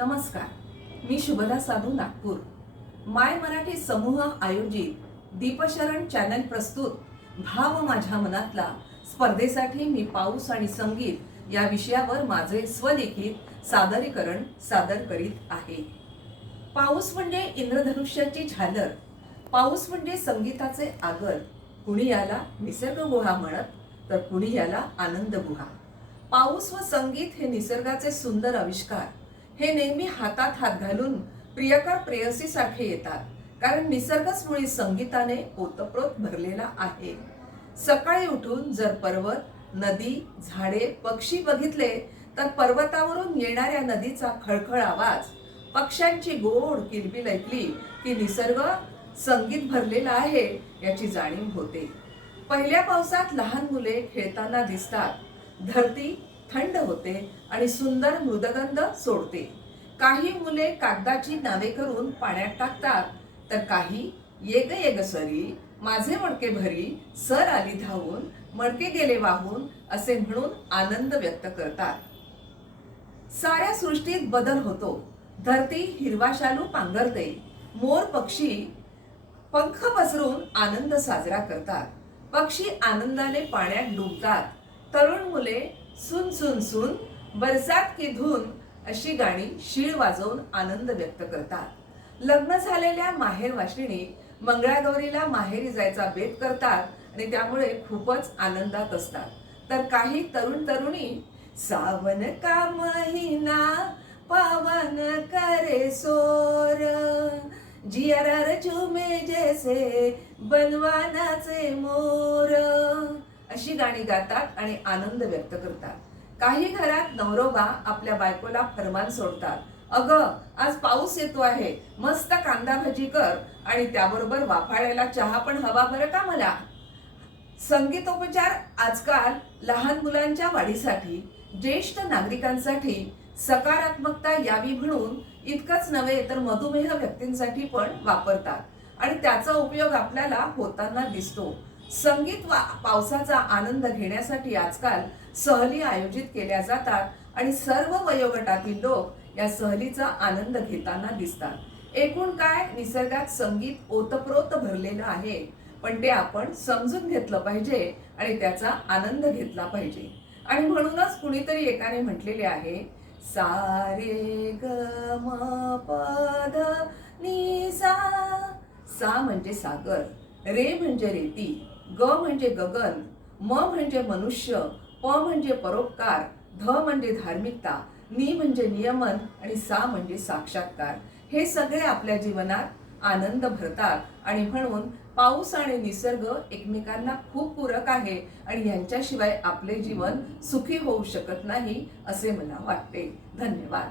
नमस्कार. मी शुभदा साधू नागपूर. माय मराठी समूह आयोजित दीपशरण चॅनल प्रस्तुत भाव माझ्या मनातला स्पर्धेसाठी मी पाऊस आणि संगीत या विषयावर माझे स्वलिखित सादरीकरण सादर करीत आहे. पाऊस म्हणजे इंद्रधनुष्याची झालर. पाऊस म्हणजे संगीताचे आगर. कुणी याला निसर्ग गुहा म्हणत तर कुणी याला आनंद गुहा. पाऊस व संगीत हे निसर्गाचे सुंदर आविष्कार. हे नेहमी हातात हात घालून प्रियकर प्रेयसीसारखे येतात. कारण निसर्गच मुळी संगीताने ओतप्रोत भरलेला आहे. सकाळी उठून जर पर्वत नदी झाडे पक्षी बघितले तर पर्वतावरून येणाऱ्या नदीचा खळखळ आवाज पक्ष्यांची गोड किलबिल ऐकली की निसर्ग संगीत भरलेला आहे याची जाणीव होते. पहिल्या पावसात लहान मुले खेळताना दिसतात. धरती थंड होते आणि सुंदर मृदगंध सोडते. काही मुले कागदाची नावे करून पाण्यात टाकतात तर काही येग येग सरी माझे मडके भरी सर आली धावून मडके गेले वाहून असे म्हणून आनंद व्यक्त करतात. साऱ्या सृष्टीत बदल होतो. धरती हिरवा शालू पांघरते. मोर पक्षी पंख पसरून आनंद साजरा करतात. पक्षी आनंदाने पाण्यात डुबतात. तरुण मुले सुन सुन सुन बरसात की धून अशी गाणी शीळ वाजवून आनंद व्यक्त करतात. लग्न झालेल्या माहेर वाशिणी मंगळागौरीला माहेरी जायचा बेत करतात आणि त्यामुळे खूपच आनंदात असतात. तर काही तरुण तरुणी सावन का महिना पावन करे सोर. जियार झुमे जैसे बनवानाचे मोर. अशी गाणी गातात आणि आनंद व्यक्त करतात. काही घरात नवरोबा आपल्या बायकोला फरमान सोडतात. अगं आज पाऊस येतो आहे. मस्त कांदा भजी कर. आणि त्याबरोबर वाफाळ्याला चहा पण हवा बरं का मला? संगीतोपचार आजकाल लहान मुलांच्या वाढीसाठी ज्येष्ठ नागरिकांसाठी सकारात्मकता यावी म्हणून इतकंच नव्हे तर मधुमेह व्यक्तींसाठी पण वापरतात. आणि त्याचा उपयोग आपल्याला होताना दिसतो. संगीत वा पावसाचा आनंद घेण्यासाठी आजकाल सहली आयोजित केल्या जातात आणि सर्व वयोगटातील लोक या सहलीचा आनंद घेताना दिसतात. एकूण काय? निसर्गात संगीत ओतप्रोत भरलेलं आहे पण ते आपण समजून घेतलं पाहिजे आणि त्याचा आनंद घेतला पाहिजे. आणि म्हणूनच कुणीतरी एकाने म्हटलेले आहे सारे ग म पद नि सा. सा म्हणजे सागर रे म्हणजे रेती. ग म्हणजे गगन म म्हणजे मनुष्य प म्हणजे परोपकार ध म्हणजे धार्मिकता नी म्हणजे नियमन आणि सा म्हणजे साक्षात्कार. हे सगळे आपल्या जीवनात आनंद भरतात. आणि म्हणून पाऊस आणि निसर्ग एकमेकांना खूप पूरक आहे आणि यांच्याशिवाय आपले जीवन सुखी होऊ शकत नाही असे मला वाटते. धन्यवाद.